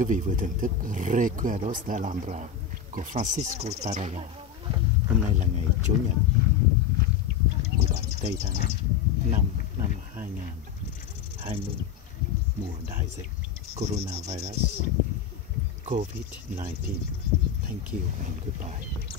quý vị vừa thưởng thức Recuerdos de Alhambra của Francisco Tarraya. Hôm nay là ngày Chủ nhật 17 Tây tháng 5 năm 2020, mùa đại dịch coronavirus COVID-19. Thank you and goodbye.